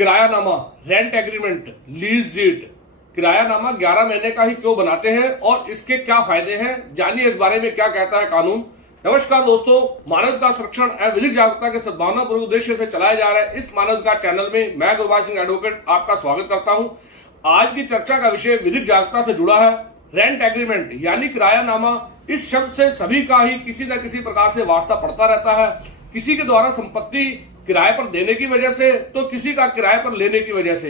किरायानामा, rent agreement, lease deed, किरायानामा 11 महीने का ही क्यों बनाते हैं और इसके क्या फायदे हैं, जानिए इस बारे में क्या कहता है कानून। नमस्कार दोस्तों, मानवाधिकार संरक्षण एवं विधिक जागरूकता के सद्भावनापूर्ण उद्देश्य से चलाए जा रहे इस मानवाधिकार चैनल में मैं गुरबाज सिंह एडवोकेट आपका स्वागत करता हूं। आज की चर्चा का विषय विधिक जागरूकता से जुड़ा है। रेंट एग्रीमेंट यानी किरायानामा, इस शब्द से सभी का ही किसी न किसी प्रकार से वास्ता पड़ता रहता है। किसी के द्वारा संपत्ति किराए पर देने की वजह से तो किसी का किराए पर लेने की वजह से।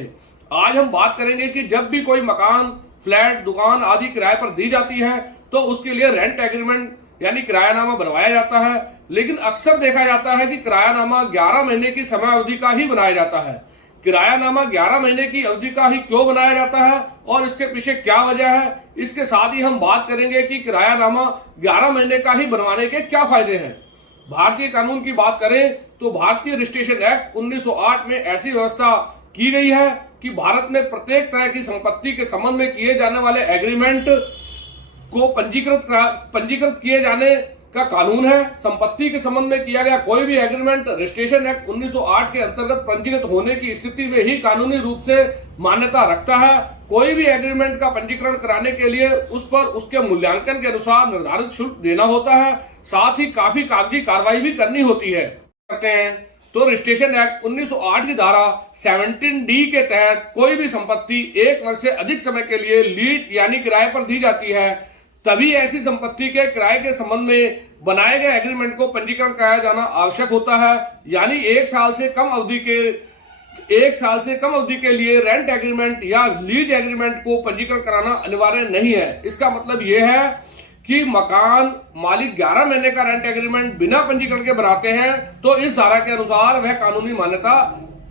आज हम बात करेंगे कि जब भी कोई मकान, फ्लैट, दुकान आदि किराए पर दी जाती है तो उसके लिए रेंट एग्रीमेंट यानी किरायानामा बनवाया जाता है। लेकिन अक्सर देखा जाता है कि किरायानामा 11 महीने की समय अवधि का ही बनाया जाता है। किरायानामा 11 महीने की अवधि का ही क्यों बनाया जाता है और इसके पीछे क्या वजह है, इसके साथ ही हम बात करेंगे कि किरायानामा 11 महीने का ही बनवाने के क्या फायदे हैं। भारतीय कानून की बात करें तो भारतीय रजिस्ट्रेशन एक्ट 1908 में ऐसी व्यवस्था की गई है कि भारत में प्रत्येक तरह की संपत्ति के संबंध में किए जाने वाले एग्रीमेंट को पंजीकृत किए जाने का कानून है। संपत्ति के संबंध में किया गया कोई भी एग्रीमेंट रजिस्ट्रेशन एक्ट 1908 के अंतर्गत पंजीकृत होने की स्थिति में ही कानूनी रूप से मान्यता रखता है। कोई भी एग्रीमेंट का पंजीकरण कराने के लिए उस पर उसके मूल्यांकन के अनुसार निर्धारित शुल्क देना होता है, साथ ही काफी कागजी कार्रवाई भी करनी होती है। करते हैं तो रजिस्ट्रेशन एक्ट 1908 की धारा 17D के तहत कोई भी संपत्ति 1 वर्ष से अधिक समय के लिए लीज यानी किराए पर दी जाती है, तभी ऐसी संपत्ति के किराए के संबंध में बनाए गए एग्रीमेंट को पंजीकरण कराया जाना आवश्यक होता है। यानी 1 साल से कम अवधि के लिए रेंट एग्रीमेंट या लीज एग्रीमेंट को पंजीकरण कराना अनिवार्य नहीं है। इसका मतलब यह है कि मकान मालिक 11 महीने का रेंट एग्रीमेंट बिना पंजीकरण के बनाते हैं तो इस धारा के अनुसार वह कानूनी मान्यता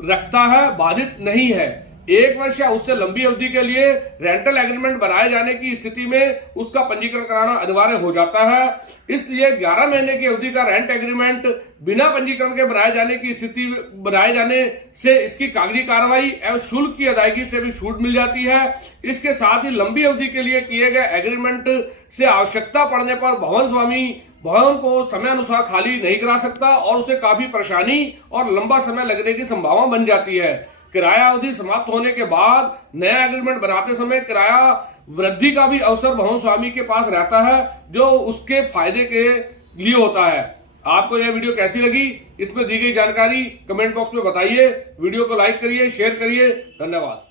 रखता है, बाधित नहीं है। 1 वर्ष या उससे लंबी अवधि के लिए रेंटल एग्रीमेंट बनाए जाने की स्थिति में उसका पंजीकरण कराना अनिवार्य हो जाता है। इसलिए 11 महीने की अवधि का रेंट एग्रीमेंट बिना पंजीकरण के बनाए जाने से इसकी कागजी कार्रवाई एवं शुल्क की अदायगी से भी छूट मिल जाती है। इसके साथ ही लंबी अवधि के लिए किए गए एग्रीमेंट से आवश्यकता पड़ने पर भवन स्वामी भवन को समय अनुसार खाली नहीं करा सकता और उसे काफी परेशानी और लंबा समय लगने की संभावना बन जाती है। किराया अवधि समाप्त होने के बाद नया एग्रीमेंट बनाते समय किराया वृद्धि का भी अवसर भवन स्वामी के पास रहता है, जो उसके फायदे के लिए होता है। आपको यह वीडियो कैसी लगी, इसमें दी गई जानकारी कमेंट बॉक्स में बताइए। वीडियो को लाइक करिए, शेयर करिए। धन्यवाद।